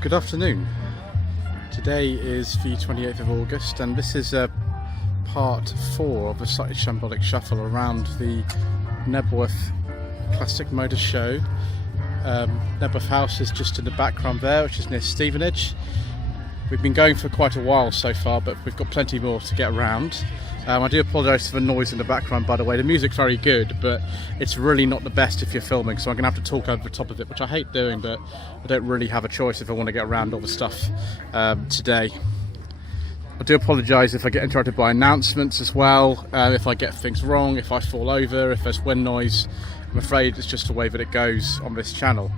Good afternoon. Today is the 28th of August and this is part 4 of a Slightly Shambolic Shuffle around the Knebworth Classic Motor Show. Knebworth House is just in the background there, which is near Stevenage. We've been going for quite a while so far, but we've got plenty more to get around. I do apologise for the noise in the background, by the way. The music's very good, but it's really not the best if you're filming, so I'm going to have to talk over the top of it, which I hate doing, but I don't really have a choice if I want to get around all the stuff today. I do apologise if I get interrupted by announcements as well, if I get things wrong, if I fall over, if there's wind noise. I'm afraid it's just the way that it goes on this channel.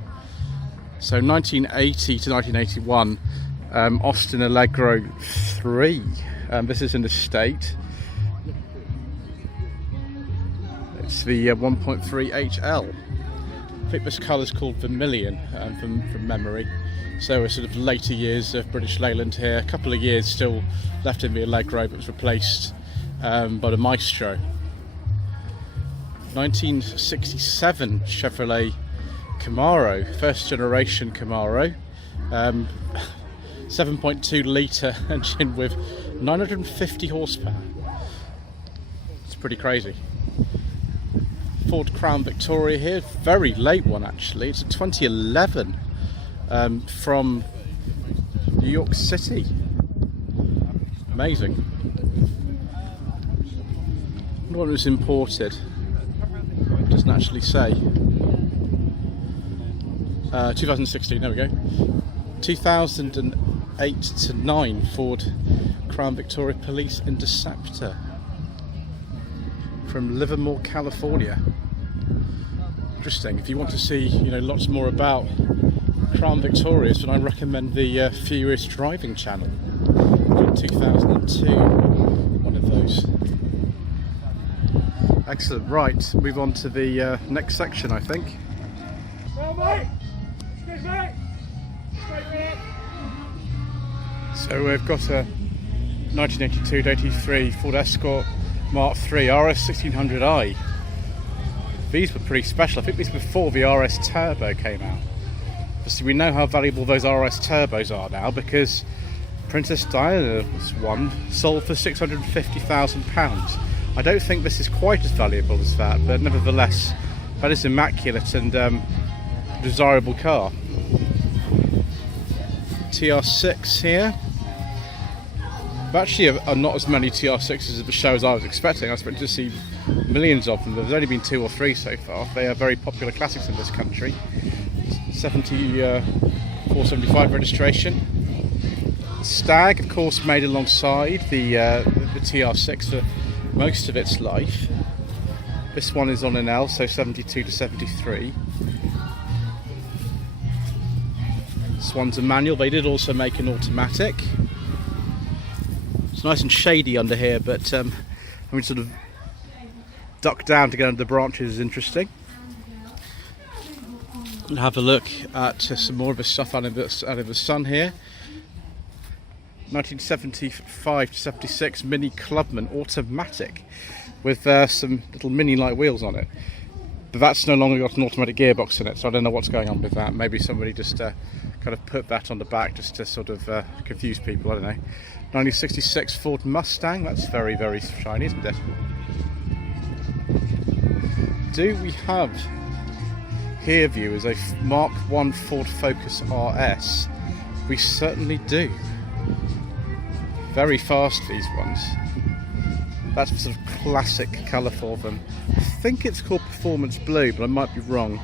So 1980 to 1981, Austin Allegro 3. This is in the State. It's the 1.3 HL. I think this colour is called Vermilion from memory. So a sort of later years of British Leyland here. A couple of years still left in the Allegro, but was replaced by the Maestro. 1967 Chevrolet Camaro, first generation Camaro. 7.2 litre engine with 950 horsepower. It's pretty crazy. Ford Crown Victoria here, very late one actually. It's a 2011 from New York City. Amazing. What was imported? It doesn't actually say. 2016, there we go. 2008 to 9 Ford Crown Victoria Police Interceptor from Livermore, California. Interesting. If you want to see, lots more about Crown Victorias, then I recommend the Furious Driving channel from 2002. One of those. Excellent. Right, move on to the next section, I think. So we've got a 1982-83 Ford Escort Mark III RS 1600i. These were pretty special. I think these were before the RS Turbo came out. Obviously we know how valuable those RS Turbos are now because Princess Diana's one sold for £650,000. I don't think this is quite as valuable as that, but nevertheless that is immaculate and desirable car. TR6 here. Actually, are not as many TR6s at the show as I was expecting. I was expecting to see millions of them. There's only been 2 or 3 so far. They are very popular classics in this country. 475 registration. Stag, of course, made alongside the TR6 for most of its life. This one is on an L, so 72 to 73. This one's a manual. They did also make an automatic. It's nice and shady under here, but having sort of duck down to get under the branches is interesting. And have a look at some more of the stuff out of the sun here. 1975 to 76 Mini Clubman automatic with some little mini light wheels on it. But that's no longer got an automatic gearbox in it, so I don't know what's going on with that. Maybe somebody just kind of put that on the back just to sort of confuse people, I don't know. 1966 Ford Mustang, that's very, very shiny, isn't it? Do we have here, viewers, a Mark I Ford Focus RS? We certainly do. Very fast, these ones. That's the sort of classic colour for them. I think it's called Performance Blue, but I might be wrong.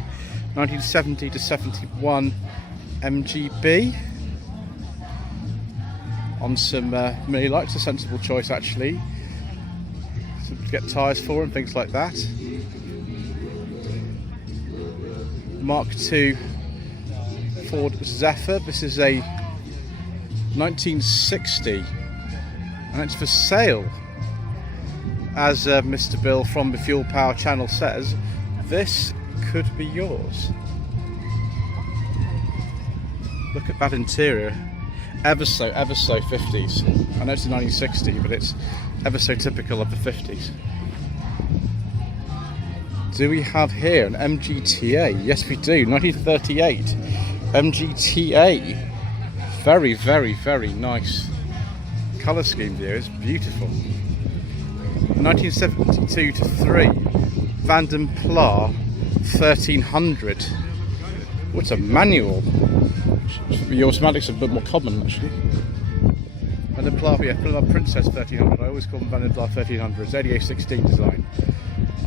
1970 to 71 MGB. On some mini lights, a sensible choice actually. So to get tyres for and things like that. Mark II Ford Zephyr. This is a 1960 and it's for sale. As Mr. Bill from the Fuel Power channel says, this could be yours. Look at that interior. Ever so 50s. I know it's a 1960, but it's ever so typical of the 50s. Do we have here an MGTA? Yes, we do. 1938 MGTA very, very, very nice colour scheme here. It's beautiful. 1972 to 3, Vanden Pla 1300. What's a manual? The automatics are a bit more common actually. Vanden Pla, yeah, Plymouth Princess 1300. I always call them Vanden Pla 1300s. 8816 design.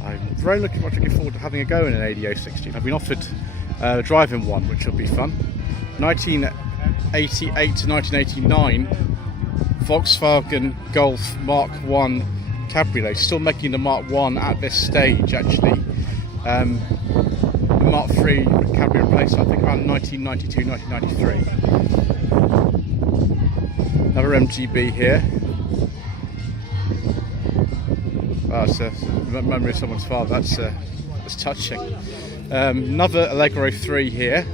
I'm very much looking forward to having a go in an 8816. I've been offered driving one, which will be fun. 1988 to 1989, Volkswagen Golf Mark 1 Cabriolet, still making the Mark 1 at this stage actually. The Mark 3 Cabriolet replaced I think around 1992, 1993. Another MGB here. Oh, it's a memory of someone's father, that's touching. Another Allegro 3 here,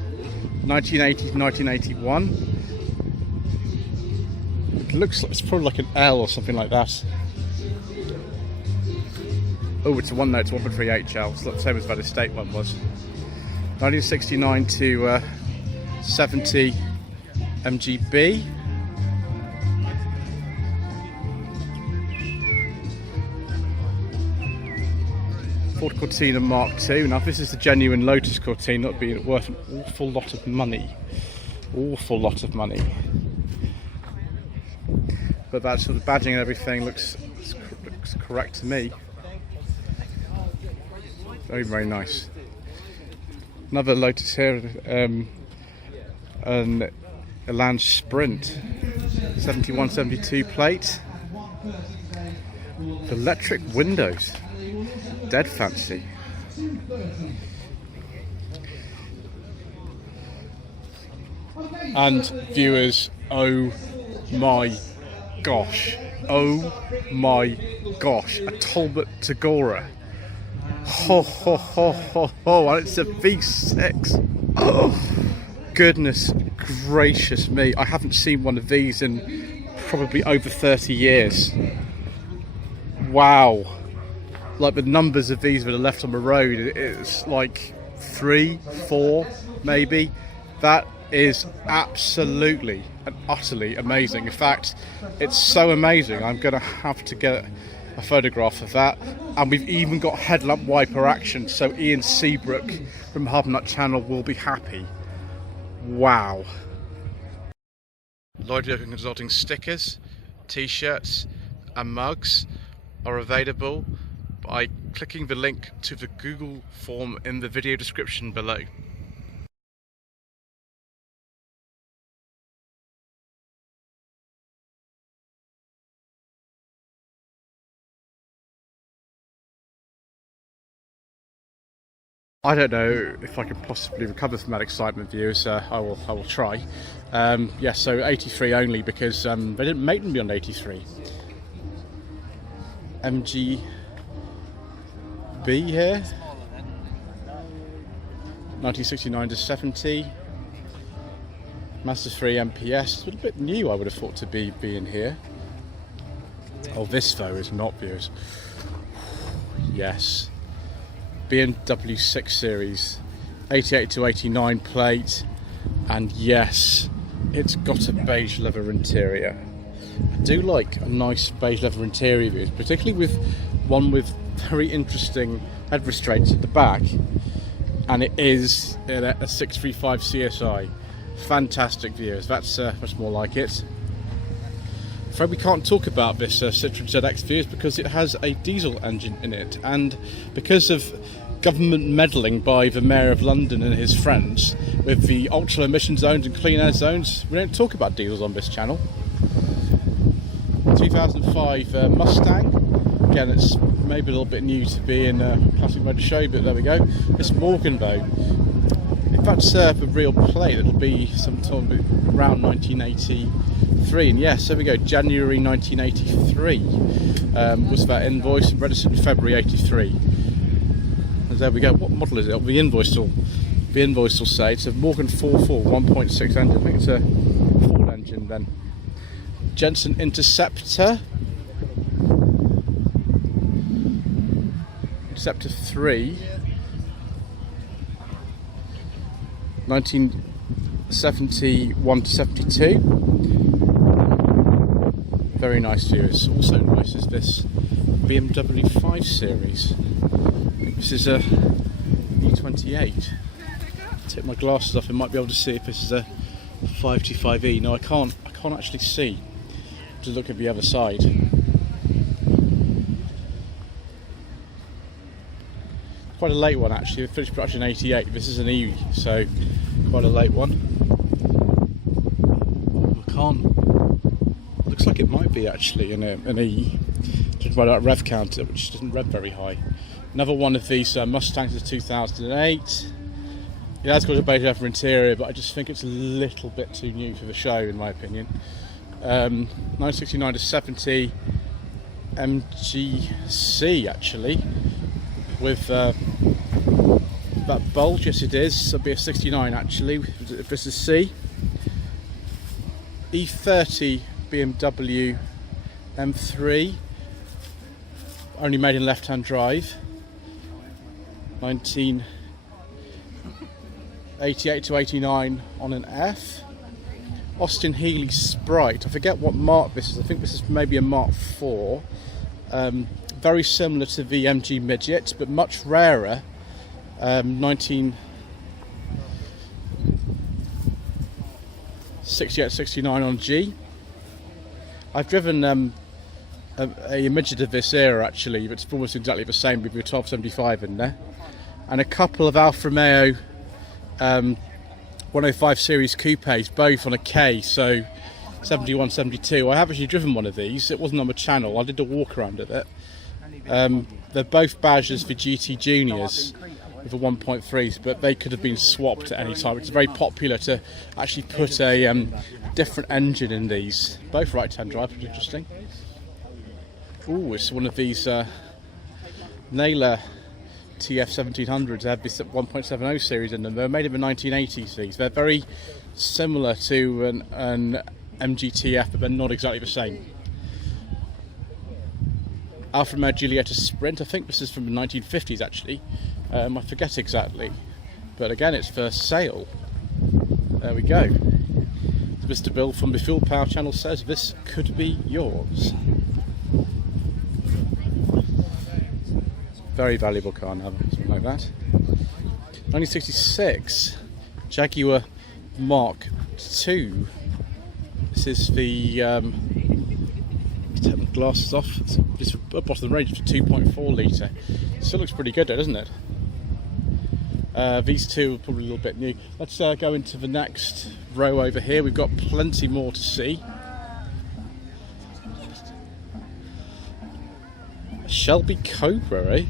1980 to 1981. It looks like it's probably like an L or something like that. Oh, it's a 1.3 HL. It's the same as that estate one was. 1969 to 70 MGB. Ford Cortina Mark II. Now, if this is the genuine Lotus Cortina, that would be worth an awful lot of money. Awful lot of money. But that sort of badging and everything looks correct to me. Very, very nice. Another Lotus here, an Elan Sprint, 7172 plate. Electric windows, dead fancy. And viewers, oh my gosh, oh my gosh, a Talbot Tagora. Ho ho ho ho ho, and it's a V6. Oh, goodness gracious me. I haven't seen one of these in probably over 30 years. Wow. Like the numbers of these that are left on the road, it's like 3, 4 maybe. That is absolutely and utterly amazing. In fact, it's so amazing I'm going to have to get a photograph of that. And we've even got headlamp wiper action, so Ian Seabrook from Hub Nut Channel will be happy. Wow. Lloyd Consulting stickers, t-shirts and mugs are available by clicking the link to the Google form in the video description below. I don't know if I can possibly recover from that excitement, viewers. I will try. Yeah, so 83 only because they didn't make them beyond 83. MGB here, 1969 to 70. Mazda 3 MPS. It's a little bit new, I would have thought, to be in here. Oh, this though is not, viewers. Yes. BMW 6 Series, 88 to 89 plate, and yes, it's got a beige leather interior. I do like a nice beige leather interior, views, particularly with one with very interesting head restraints at the back, and it is a 635 CSI. Fantastic, viewers. That's more like it. I'm afraid we can't talk about this Citroen ZX, viewers, because it has a diesel engine in it, and because of government meddling by the Mayor of London and his friends with the ultra emission zones and clean air zones, we don't talk about diesels on this channel. 2005 Mustang. Again, it's maybe a little bit new to be in a classic motor show, but there we go. It's Morgan though. If that's the real plate, it'll be sometime around 1983. And yes, there we go, January 1983 was that invoice, registered in February 83. And there we go. What model is it? The invoice will say it's a Morgan 4.4 1.6 engine. I think it's a Ford engine then. Jensen Interceptor. Interceptor 3. 71 to 72. Very nice series. Also nice is this BMW 5 Series. I think this is a E28. Take my glasses off and might be able to see if this is a 525E. No, I can't actually see. Just look at the other side. Quite a late one actually. The finished production in '88. This is an E, so quite a late one. I can't. Looks like it might be actually an E. Judged by that rev counter, which doesn't rev very high. Another one of these Mustangs is 2008. It has got a beige leather interior, but I just think it's a little bit too new for the show, in my opinion. 969 to 70 MGC actually, with that bulge. Yes, it is. It'll be a 69 actually. If this is C. E30 BMW M3, only made in left-hand drive. 1988 to 89 on an F. Austin Healey Sprite. I forget what mark this is. I think this is maybe a Mark 4. Very similar to the MG Midget, but much rarer. 1968 69 on G. I've driven a midget of this era actually, but it's almost exactly the same with your 1275 in there. And a couple of Alfa Romeo 105 series coupes, both on a K, so 71, 72. I have actually driven one of these. It wasn't on the channel. I did a walk around of it. They're both badged as the GT Juniors with the 1.3s, but they could have been swapped at any time. It's very popular to actually put a different engine in these. Both right-hand drive, which is interesting. Ooh, it's one of these Naylor TF 1700s. They have this 1.70 series in them. They're made in the 1980s. These. They're very similar to an MGTF, but they're not exactly the same. Alfa Romeo Giulietta Sprint. I think this is from the 1950s actually. I forget exactly, but again, it's for sale. There we go. Mr. Bill from the Fuel Power channel says this could be yours. Very valuable car now, something like that. 1966 Jaguar Mark II. This is the take my glasses off. It's just bottom of the range for 2.4 litre. Still looks pretty good though, doesn't it? These two are probably a little bit new. Let's go into the next row over here. We've got plenty more to see. Shelby Cobra, eh?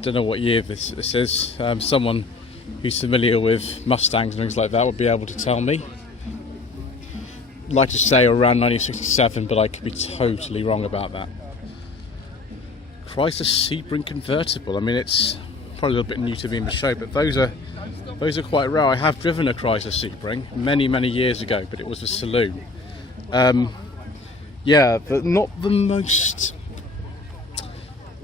Don't know what year this is. Someone who's familiar with Mustangs and things like that would be able to tell me. I'd like to say around 1967, but I could be totally wrong about that. Chrysler Sebring convertible. I mean, it's probably a little bit new to me in the show, but those are quite rare. I have driven a Chrysler Sebring many years ago, but it was a saloon. Yeah, but not the most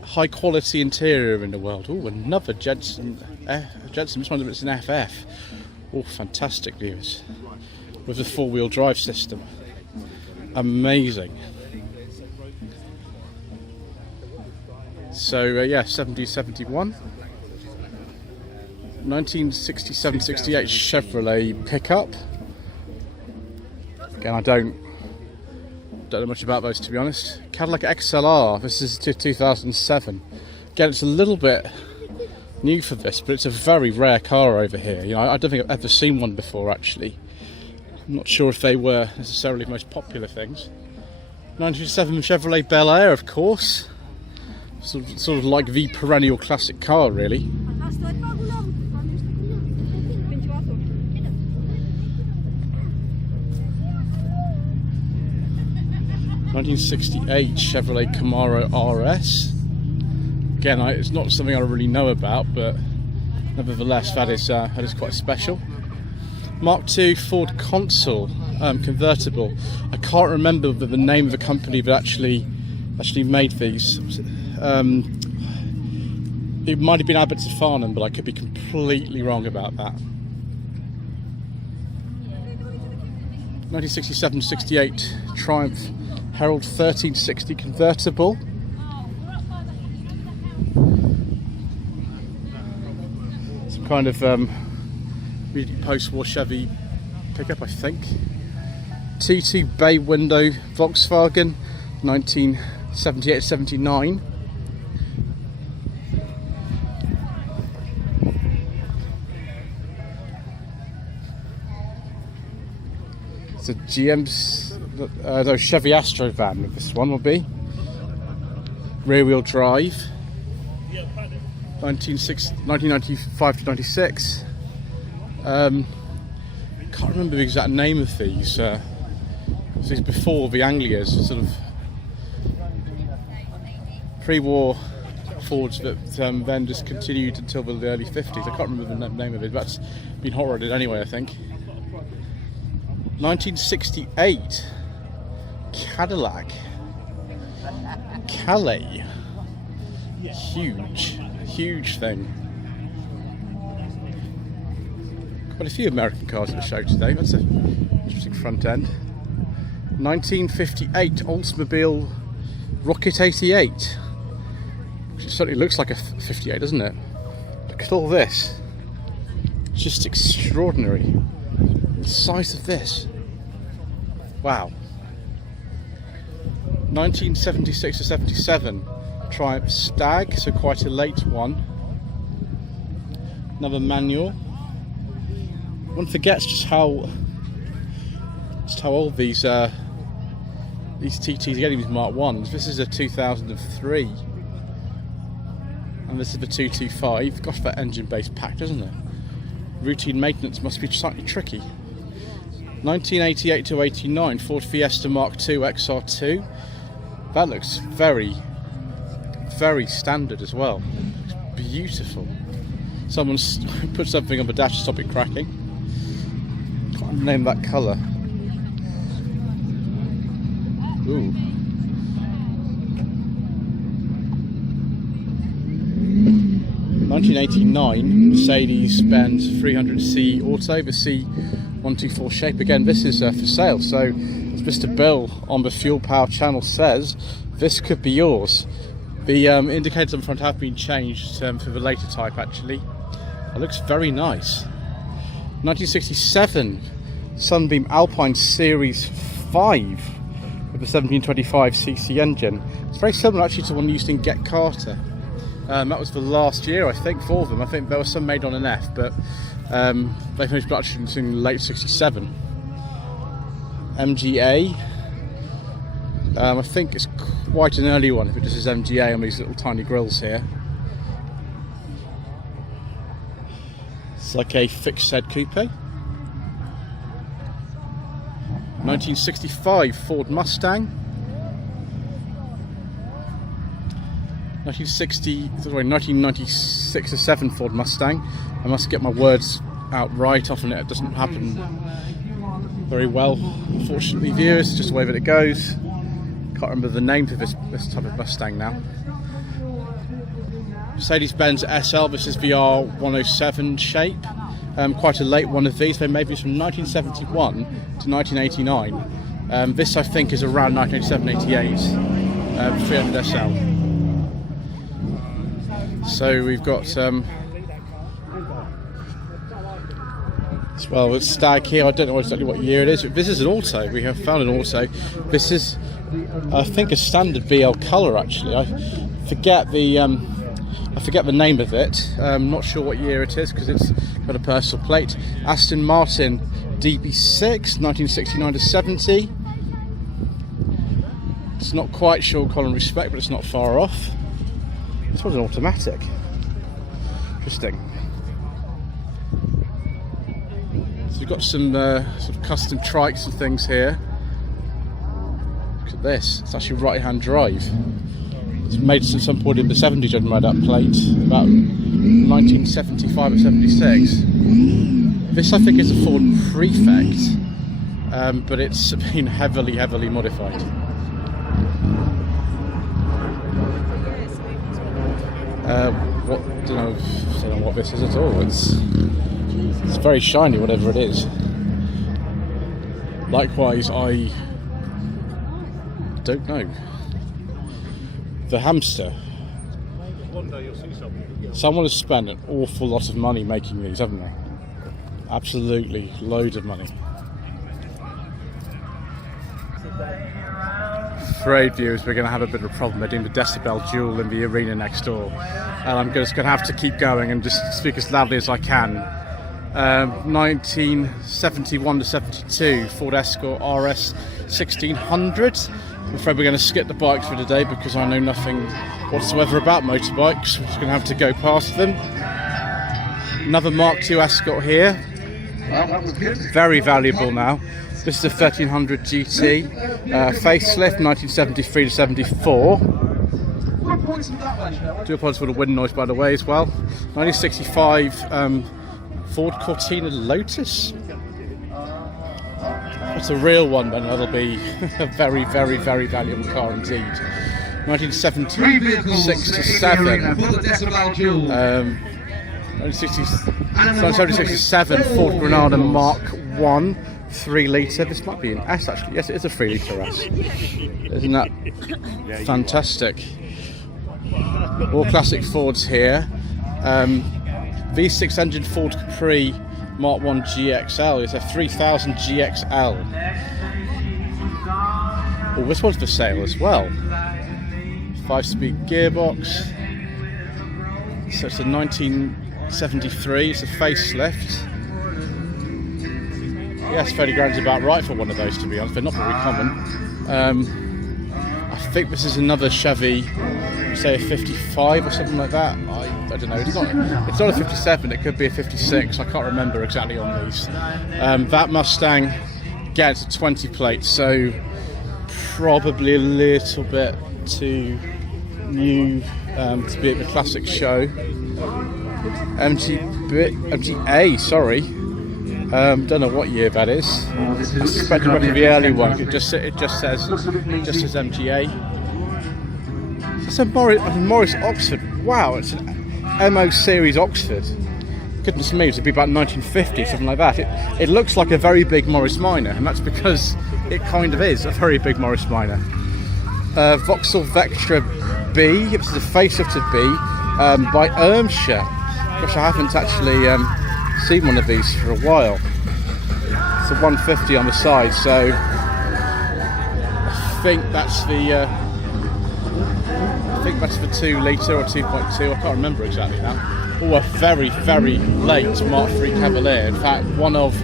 high quality interior in the world. Oh, another Jensen. This one it's an FF. Oh, fantastic views with the four-wheel drive system. Amazing. So yeah, 70, 71. 1967-68 Chevrolet pickup. Again, I don't know much about those, to be honest. Cadillac XLR. This is 2007. Again, it's a little bit new for this, but it's a very rare car over here. You know, I don't think I've ever seen one before, actually. I'm not sure if they were necessarily the most popular things. 1907 Chevrolet Bel Air, of course. Sort of like the perennial classic car, really. 1968 Chevrolet Camaro RS. Again, it's not something I really know about, but nevertheless, that is quite special. Mark II Ford Consul convertible. I can't remember the name of the company that actually made these. It might have been Abbott's of Farnham, but I could be completely wrong about that. 1967-68 Triumph Herald 1360 convertible. Some kind of really post-war Chevy pickup, I think. 2.2 bay window Volkswagen, 1978-79. It's a GM's, Chevy Astro van. This one will be rear-wheel drive. 1995 to 96. Can't remember the exact name of these. This is before the Anglias, sort of pre-war Fords that then just continued until the early 50s. I can't remember the name of it, but it's been hot rodded anyway, I think. 1968 Cadillac Calais. Huge thing. Quite a few American cars at the show today. That's an interesting front end. 1958 Oldsmobile Rocket 88. Which certainly looks like a 58, doesn't it? Look at all this. It's just extraordinary. The size of this. Wow. 1976 to 77 Triumph Stag, so quite a late one. Another manual. One forgets just how old these TTs are getting, these Mark 1s. This is a 2003. And this is the 225. Gosh, that engine base packed, isn't it? Routine maintenance must be slightly tricky. 1988 to 89 Ford Fiesta Mark II XR2. That looks very standard as well. Looks beautiful. Someone's put something on the dash to stop it cracking. Can't name that colour. Ooh. 1989 Mercedes-Benz 300C Auto, the C124 shape. Again, this is for sale, so as Mr. Bill on the Fuel Power channel says, this could be yours. The indicators on the front have been changed for the later type actually. It looks very nice. 1967 Sunbeam Alpine Series 5 with the 1725cc engine. It's very similar actually to one used in Get Carter. That was the last year, I think, for them. I think there was some made on an F, but they finished production in late 67. MGA. I think it's quite an early one if it just says MGA on these little tiny grills here. It's like a fixed head coupe. 1965 Ford Mustang. 1996 or 7 Ford Mustang. I must get my words out right. Often it doesn't happen very well, unfortunately, viewers. Just the way that it goes. Can't remember the name for this type of Mustang now. Mercedes-Benz SL. This is the R107 shape. Quite a late one of these. They made this from 1971 to 1989. This I think is around 1987-88. 300 SL. So we've got well, with Stag here. I don't know exactly what year it is, but this is an auto. We have found an auto. This is, I think, a standard BL colour actually. I forget the name of it. I'm not sure what year it is because it's got a personal plate. Aston Martin DB6 1969 to 70. It's not quite sure column respect, but it's not far off. This one's an automatic. Interesting. So we've got some sort of custom trikes and things here. Look at this. It's actually right-hand drive. It's made at some point in the 70s, I'd made that plate. About 1975 or 76. This, I think, is a Ford Prefect, but it's been heavily modified. I don't know what this is at all. It's very shiny, whatever it is. Likewise, I don't know. The hamster. One day you'll see something. Someone has spent an awful lot of money making these, haven't they? Absolutely, load of money. Afraid, viewers, we're going to have a bit of a problem. They're doing the decibel duel in the arena next door, and I'm just going to have to keep going and just speak as loudly as I can. 1971 to 72 Ford Escort RS 1600. I'm afraid we're going to skip the bikes for today because I know nothing whatsoever about motorbikes. We're just going to have to go past them. Another Mark II Escort here. Very valuable now. This is a 1300 GT, facelift, 1973 to 74. Do apologise for the wind noise, by the way, as well. 1965 Ford Cortina Lotus. That's a real one, then. That'll be a very, very, very valuable car indeed. 1976 to 7. 1976 to 7 Ford Granada Mark 1. 3 litre. This might be an S actually. Yes, it is a 3 litre S. Isn't that fantastic? All classic Fords here. V6 engine Ford Capri Mark 1 GXL. It's a 3000 GXL. Oh, this one's for sale as well. 5-speed gearbox. So it's a 1973. It's a facelift. Yes, 30 grand's about right for one of those, to be honest. They're not very common. I think this is another Chevy, say a 55 or something like that. I don't know. It's not a 57. It could be a 56. I can't remember exactly on these. That Mustang gets a 20 plate, so probably a little bit too new to be at the classic show. MGA, sorry. Don't know what year that is. I suspect it might be the early one. It just says MGA. It's a Morris Oxford. Wow, it's an MO series Oxford. Goodness me, it'd be about 1950, something like that. It looks like a very big Morris Minor, and that's because it kind of is a very big Morris Minor. Vauxhall Vectra B. This is a facelifted B by Ermshire. Gosh, I haven't actually seen one of these for a while. It's a 150 on the side, so I think that's the 2 litre or 2.2. I can't remember exactly now. Oh, a very, very late Mark III Cavalier. In fact, one of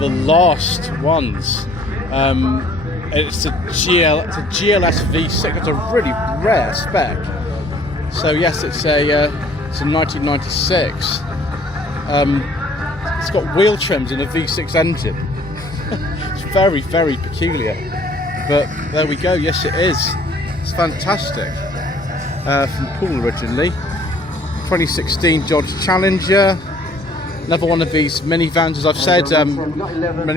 the last ones. It's a GLS V6. It's a really rare spec. So yes, it's a 1996. It's got wheel trims and a V6 engine. It's very, very peculiar. But there we go. Yes, it is. It's fantastic. From Poole originally. 2016 Dodge Challenger. Another one of these minivans, as I've said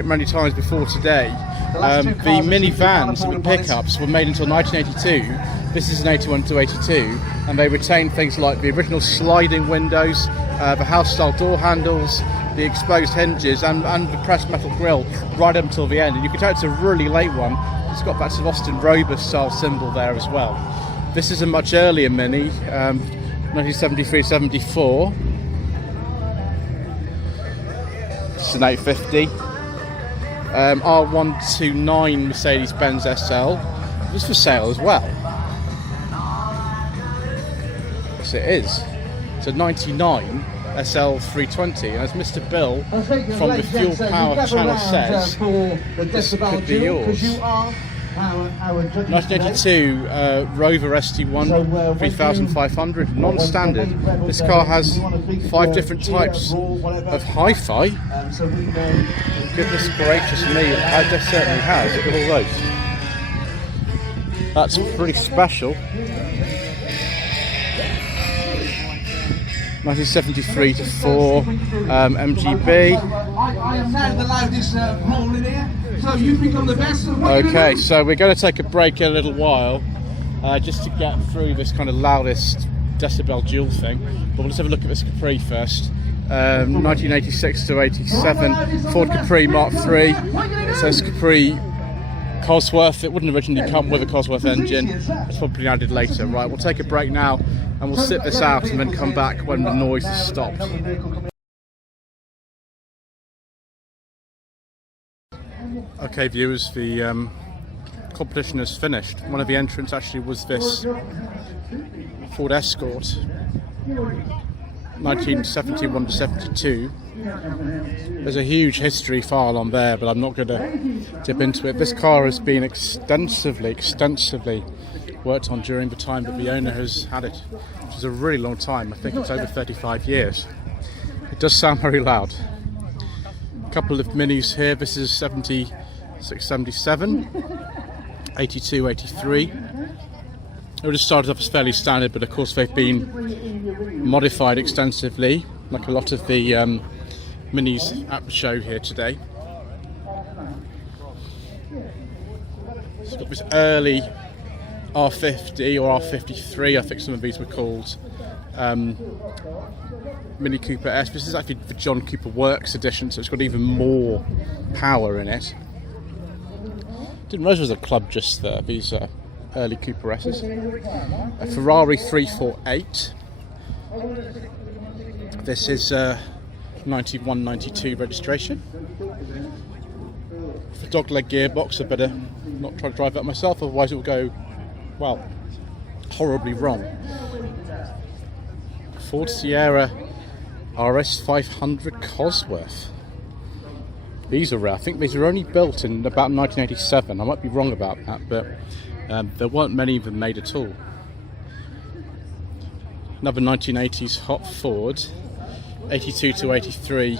many times before today. The minivans with pickups were made until 1982. This is an 81 to 82, and they retain things like the original sliding windows, the house-style door handles, the exposed hinges, and the pressed metal grille right up until the end. And you can tell it's a really late one. It's got that sort of Austin Rober style symbol there as well. This is a much earlier Mini, 1973-74. It's an 850. R129 Mercedes-Benz SL. It's for sale as well. Yes, it is. It's a 99 SL 320, and as Mr. Bill from the Fuel Power channel says, this could be yours. 1982 Rover ST1 3500, non-standard. This car has 5 different types of hi-fi. Goodness gracious me, it certainly has. Look at all those. That's pretty special. 1973 to 4 MGB. I am now the loudest roll in here, so you become the best. Okay, so we're going to take a break in a little while, just to get through this kind of loudest decibel duel thing. But we'll just have a look at this Capri first. 1986 to 87 Ford Capri Mark III. It says Capri Cosworth. It wouldn't originally come with a Cosworth engine. It's probably added later. Right, we'll take a break now and we'll sit this out and then come back when the noise has stopped. Okay viewers, the competition has finished. One of the entrants actually was this Ford Escort 1971 to 72. There's a huge history file on there, but I'm not going to dip into it. This car has been extensively worked on during the time that the owner has had it, which is a really long time. I think it's over 35 years. It does sound very loud. A couple of minis here. This is 76, 77, 82, 83. It would have started off as fairly standard, but of course they've been modified extensively, like a lot of the minis at the show here today. It's got this early R50 or R53, I think some of these were called, Mini Cooper S. This is actually the John Cooper Works edition, so it's got even more power in it. Didn't realise there was a club just there, these early Cooper S's. A Ferrari 348. This is 91-92 registration. For dogleg gearbox, I better not try to drive that myself, otherwise it will go, well, horribly wrong. Ford Sierra RS 500 Cosworth. These are rare. I think these were only built in about 1987. I might be wrong about that, but there weren't many of them made at all. Another 1980s hot Ford, 82 to 83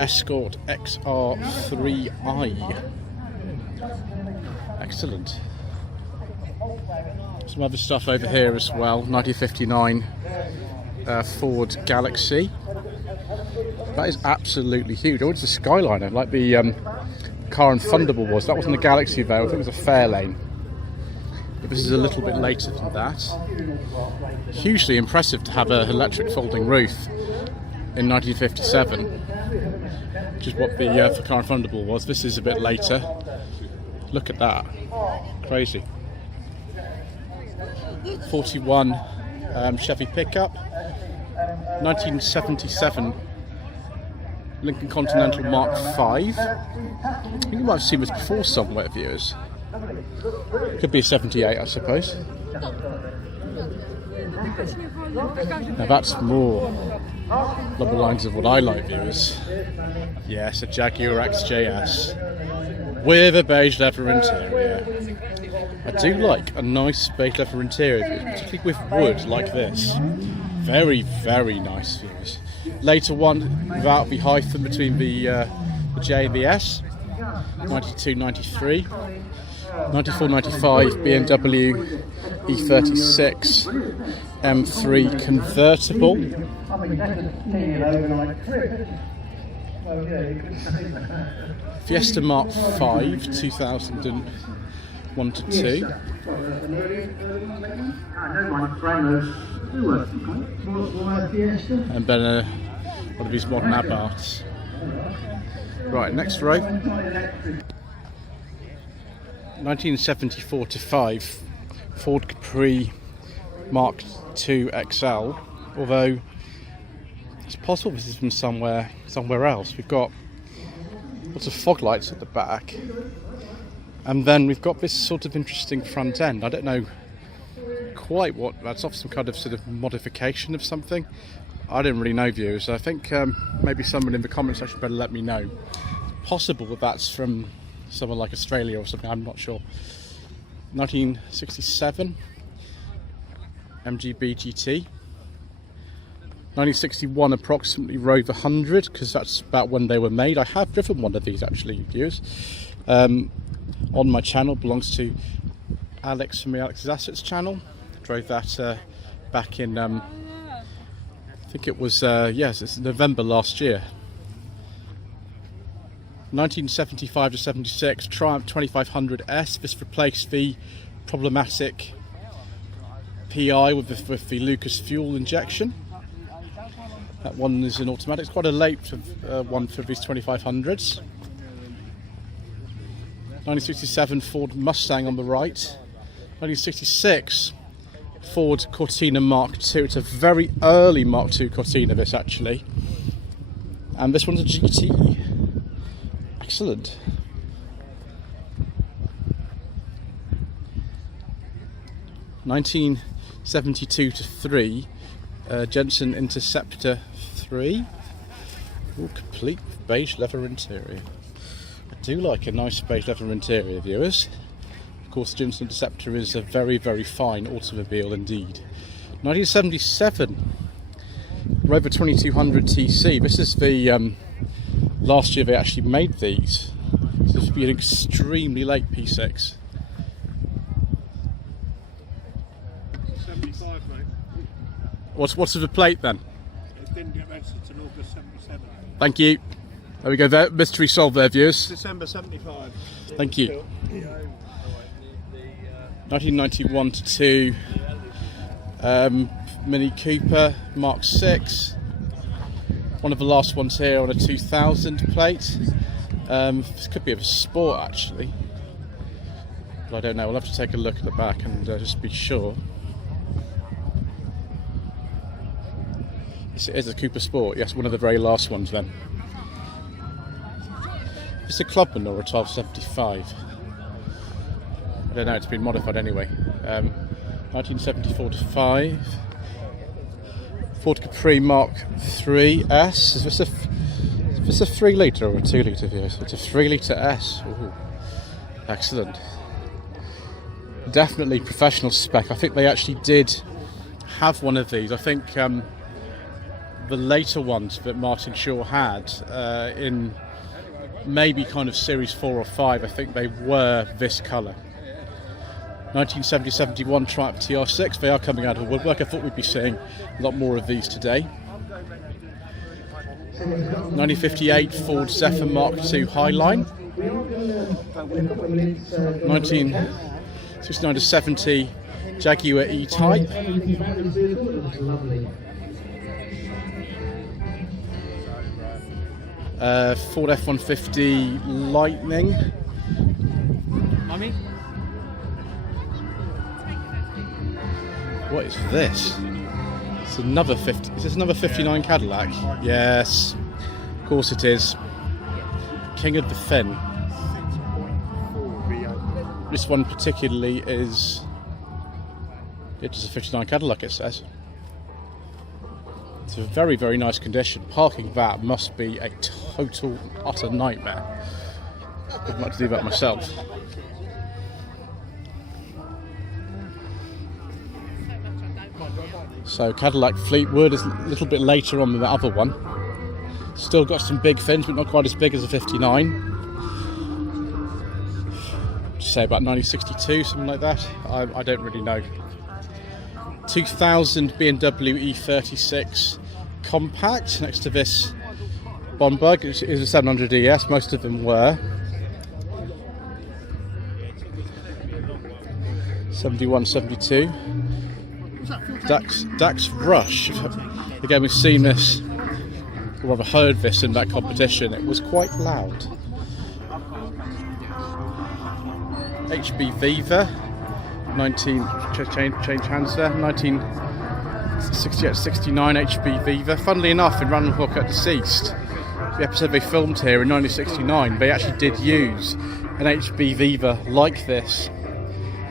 Escort XR3i. Excellent. Some other stuff over here as well. 1959 Ford Galaxy. That is absolutely huge. Oh, it's a Skyliner, like the car in Thunderball was. That wasn't a Galaxy though, I think it was a Fairlane. But this is a little bit later than that. Hugely impressive to have an electric folding roof in 1957, which is what the car in Thunderball was. This is a bit later. Look at that. Crazy. 41 Chevy pickup. 1977 Lincoln Continental Mark V. I think you might have seen this before somewhere, viewers. Could be a 78, I suppose. Now that's more along the lines of what I like, viewers. Yes, a Jaguar XJS with a beige leather interior. I do like a nice beige leather interior, particularly with wood like this. Very, very nice, viewers. Later one without the hyphen between the J and the S. 92, 93. 94, 95 BMW E36 M3 convertible. Fiesta Mark V 2001 to 2. And then one of these modern Abarths. Right, next row. 1974 to 5 Ford Capri Mark II XL, although it's possible this is from somewhere else. We've got lots of fog lights at the back, and then we've got this sort of interesting front end. I don't know quite what that's off, some kind of sort of modification of something. I didn't really know, viewers. I think maybe someone in the comments section better let me know. It's possible that that's from somewhere like Australia or something, I'm not sure. 1967 MGB GT. 1961 approximately Rover 100, because that's about when they were made. I have driven one of these actually, viewers, on my channel. Belongs to Alex from the Alex's Assets channel. Drove that back in I think it was yes, it's November last year. 1975 to 76 Triumph 2500S. This replaced the problematic PI with the Lucas fuel injection. That one is an automatic. It's quite a late one for these 2500s. 1967 Ford Mustang on the right. 1966 Ford Cortina Mark II. It's a very early Mark II Cortina, this actually. And this one's a GT. Excellent. (1972-3) Jensen Interceptor 3. Ooh, complete beige leather interior. I do like a nice beige leather interior, viewers. Of course, the Jensen Interceptor is a very, very fine automobile indeed. 1977 Rover 2200 TC. This is the last year they actually made these. So this would be an extremely late P6. 75, mate. What's with the plate then? It didn't get registered until August 77. Thank you. There we go. There, mystery solved there, viewers. December 75. Thank you. 1991-2 Mini Cooper Mark 6. One of the last ones here on a 2000 plate. This could be a sport actually, but I don't know. We'll have to take a look at the back and just be sure. Yes, it is a Cooper Sport. Yes, one of the very last ones then. It's a Clubman or a 1275. I don't know, it's been modified anyway. 1974-5. Ford Capri Mark 3S. Is this a 3 litre or a 2 litre? It's a 3 litre S. Ooh. Excellent. Definitely professional spec. I think they actually did have one of these. I think the later ones that Martin Shaw had in maybe kind of series 4 or 5, I think they were this colour. 1970-71 Triumph TR6, they are coming out of the woodwork. I thought we'd be seeing a lot more of these today. 1958 Ford Zephyr Mark II Highline. 1969-70 Jaguar E-Type. Ford F-150 Lightning. Mummy? What is this? It's another 50. Is this another 59 Cadillac? Yes, of course it is. King of the Fen. This one particularly is. It is a 59 Cadillac, it says. It's a very, very nice condition. Parking that must be a total, utter nightmare. I'd like to do that myself. So Cadillac Fleetwood is a little bit later on than the other one. Still got some big fins, but not quite as big as a 59. Say about 1962, something like that. I don't really know. 2000 BMW E36 Compact next to this Bonbug. It is a 700 ES, most of them were. 71, 72. Dax Rush. Again, we've seen this, or rather heard this in that competition. It was quite loud. HB Viva, change hands there. 1968-69 HB Viva. Funnily enough, in Random Hook at Deceased, the episode they filmed here in 1969, they actually did use an HB Viva like this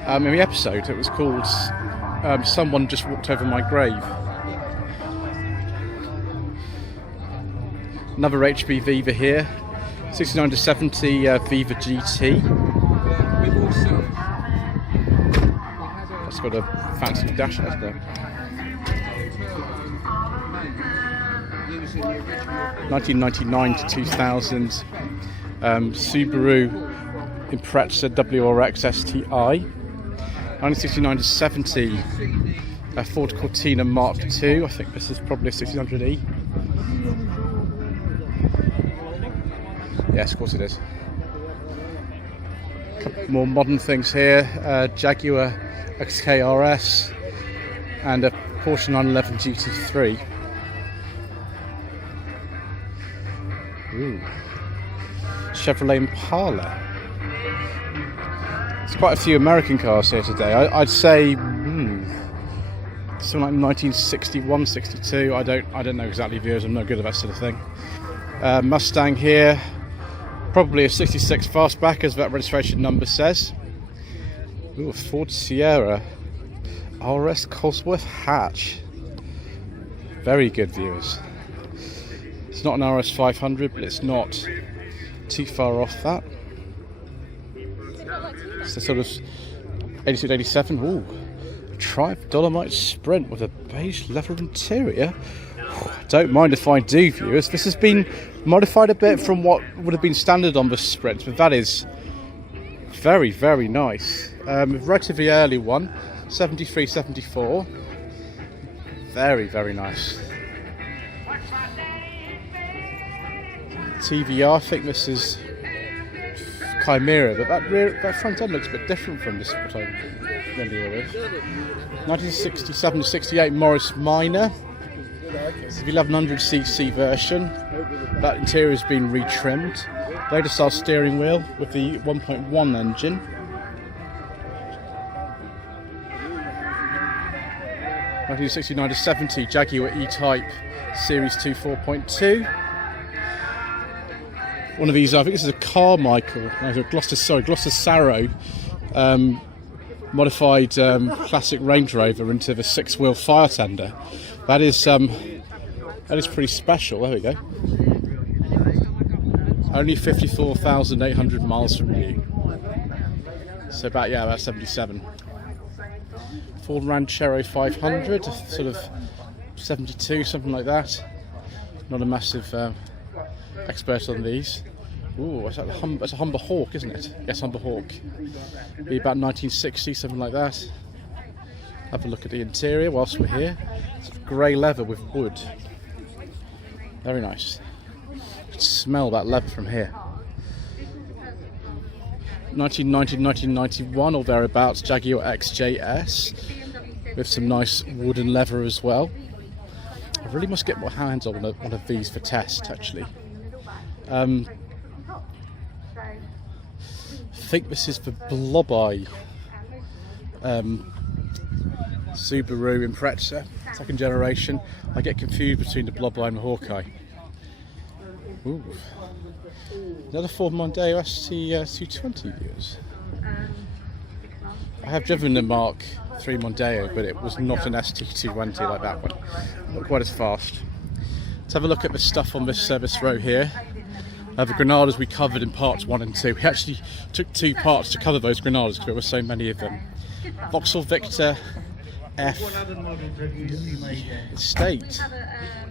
in the episode. It was called Someone Just Walked Over My Grave. Another HB Viva here. 69-70 Viva GT. That's got a fancy dash, hasn't it? 1999-2000 Subaru Impreza WRX STI. 1969-70 Ford Cortina Mark II. I think this is probably a 1600E. Yes, of course it is. A couple more modern things here. Jaguar XKRS and a Porsche 911 GT3. Ooh. Chevrolet Impala. There's quite a few American cars here today. I'd say something like 1961, 62. I don't know exactly, viewers. I'm no good at that sort of thing. Mustang here. Probably a 66 fastback, as that registration number says. Ooh, a Ford Sierra RS Cosworth hatch. Very good, viewers. It's not an RS 500, but it's not too far off that. It's a sort of 82 to 87. Ooh, Triumph Dolomite Sprint with a beige leather interior. Don't mind if I do, viewers. This has been modified a bit from what would have been standard on the Sprint, but that is very, very nice. Relatively early one, 73, 74. Very, very nice. TVR, I think this is Chimera, but that front end looks a bit different from this what I'm familiar with. 1967 to 68 Morris Minor. It's the 1100cc version. That interior has been retrimmed. Later style steering wheel with the 1.1 engine. (1969 to 70) Jaguar E-Type Series 2 4.2. One of these, I think this is a Carmichael, Gloucester Sarro, modified classic Range Rover into the 6-wheel fire tender. That is pretty special. There we go. Only 54,800 miles from new. So about 77. Ford Ranchero 500, sort of 72, something like that. Not a massive expert on these. Ooh, that's a Humber Hawk, isn't it? Yes, Humber Hawk. Be about 1960, something like that. Have a look at the interior whilst we're here. It's grey leather with wood. Very nice. You can smell that leather from here. 1990, 1991 or thereabouts, Jaguar XJS with some nice wooden leather as well. I really must get my hands on one of these for test, actually. I think this is the Blob Eye Subaru Impreza, second generation. I get confused between the Blob Eye and the Hawkeye. Ooh. Another Ford Mondeo ST220 views. I have driven the Mark III Mondeo, but it was not an ST220 like that one. Not quite as fast. Let's have a look at the stuff on this service row here. The Granadas we covered in parts 1 and 2. We actually took 2 parts to cover those Granadas because there were so many of them. Vauxhall Victor F Estate,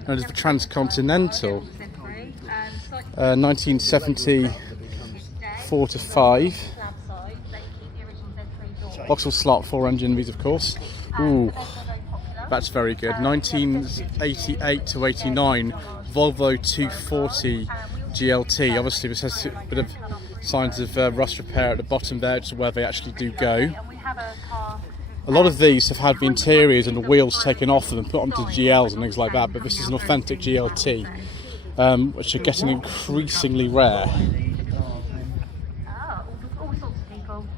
known as the Transcontinental, 1974 to 5. Vauxhall Slot 4 engine, these of course. Ooh, that's very good. 1988 to 89 Volvo 240 GLT. Obviously this has a bit of signs of rust repair at the bottom there, to where they actually do go. A lot of these have had the interiors and the wheels taken off them and put onto GLs and things like that, but this is an authentic GLT, which are getting increasingly rare.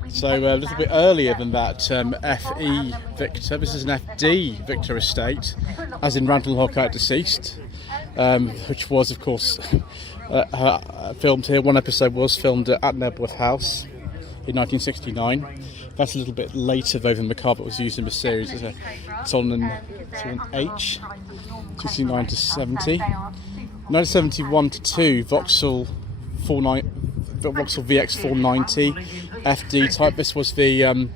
So a little bit earlier than that, FE Victor. This is an FD Victor Estate, as in Randall Hawkeye deceased, which was of course filmed here. One episode was filmed at Knebworth House in 1969. That's a little bit later though than the car that was used in the series. It's on an H, 69 to 70. 1971 to 2 Vauxhall VX 490 FD type. This was the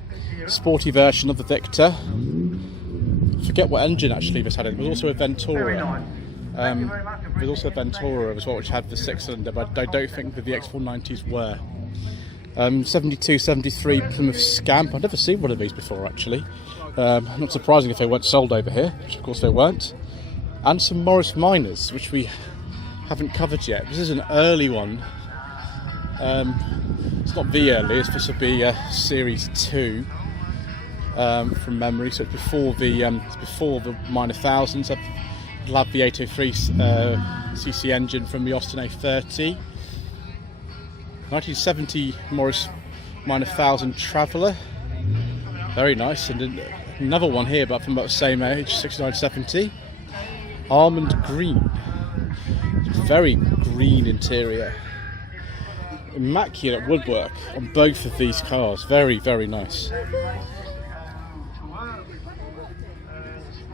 sporty version of the Victor. I forget what engine actually this had. It was also a Ventura. There was also a Ventura as well, which had the 6-cylinder, but I don't think the VX 490s were. 72, 73 Plymouth Scamp. I've never seen one of these before, actually. Not surprising if they weren't sold over here, which of course they weren't. And some Morris Minors, which we haven't covered yet. This is an early one. It's not the earliest. This will be Series 2 from memory. So it's before the Minor Thousands. Lab V803 cc engine from the Austin A30. 1970 Morris Minor 1000 Traveller. Very nice. And another one here, but from about the same age, 6970. Almond green. Very green interior. Immaculate woodwork on both of these cars. Very, very nice.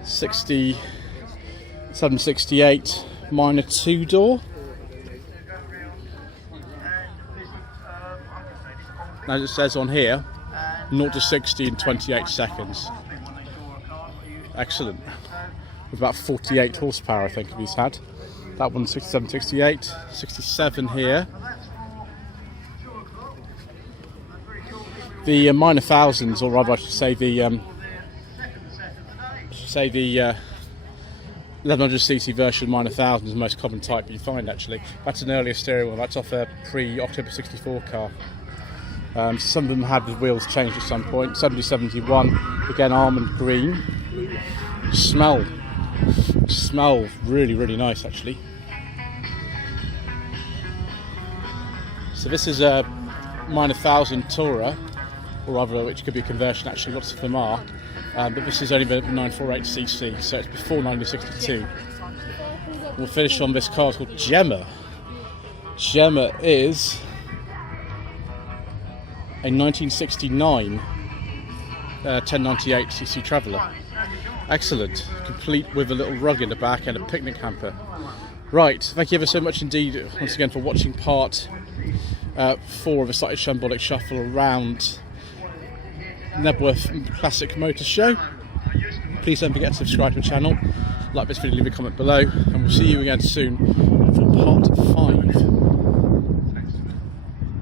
768 minor 2-door. As it says on here, 0 to 60 in 28 seconds. Excellent. With about 48 horsepower, I think he's had. That one's 67, 68, 67 here. The minor thousands, or rather I should say the 1100cc version minor thousand is the most common type you find actually. That's an earlier steering wheel. That's off a pre-October 64 car. Some of them had the wheels changed at some point. 7071, again almond green. Smell really, really nice actually. So this is a minor 1000 Tourer, or rather, which could be a conversion actually, lots of them are. But this is only the 948cc, so it's before 1962. We'll finish on this car called Gemma. Gemma is a 1969 1098cc Traveller. Excellent, complete with a little rug in the back and a picnic hamper. Right, thank you ever so much indeed once again for watching part 4 of a Slightly Shambolic Shuffle around Knebworth Classic Motor Show. Please don't forget to subscribe to the channel, like this video, leave a comment below, and we'll see you again soon for part 5.